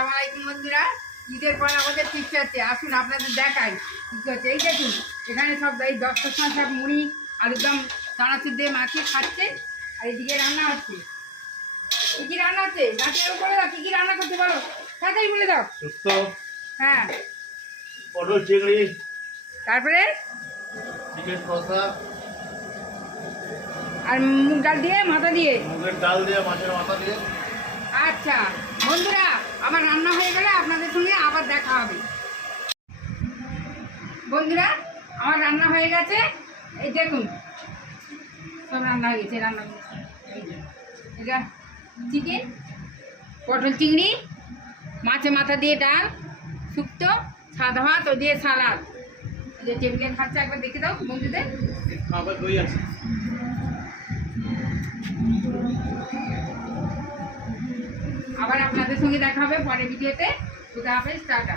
আসসালামু আলাইকুম বন্ধুরা। ঈদের পর আমাদের ফিরতে হচ্ছে, আসুন আপনাদের দেখাই কী হচ্ছে। এই দেখুন এখানে সব এই 10টার সময় সব মুড়ি আলুরদম চানাচুর দিয়ে মাখিয়ে খাচ্ছে। আর এইদিকে রান্না হচ্ছে। কী কী রান্না হচ্ছে নাচের বলে দাও, কী কী রান্না করতে বলো, তাড়াতাড়ি বলে দাও। হ্যাঁ, পটল চিংড়ি, তারপরে চিকেন কষা, আর মুগ ডাল দিয়ে মাথা দিয়ে। মুগের ডাল দিয়ে, মাছের মাথা দিয়ে। আচ্ছা বন্ধুরা, আমার রান্না হয়ে গেলে আপনাদের সঙ্গে আবার দেখা হবে। বন্ধুরা আমার রান্না হয়ে গেছে, এই দেখুন সব রান্না হয়ে গেছে। রান্না এটা চিকেন, পটল চিংড়ি, মাছের মাথা দিয়ে ডাল, শুক্তো, সাদা ভাত ও দিয়ে সালাদ। যে টেবিলে খাচ্ছে একবার দেখে দাও বন্ধুদের। আবার দই আছে। আবার আপনাদের সঙ্গে দেখা হবে পরের ভিডিওতে। খুদা হাফেজ, টাটা।